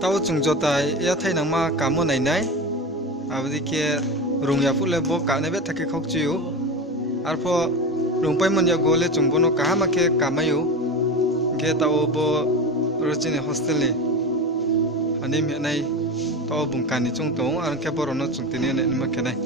tau chung jotai ya thai nang ma kamo nai nai abdi ke rung ya phule bo ka ne be thake khok chiu arpho rung pai mon ya gole chung bono ka ma ke kamayu ke tau bo rojini hostel ni ani me nai tau bungkani chung tong ar ke borono chung tini ne ma ke nai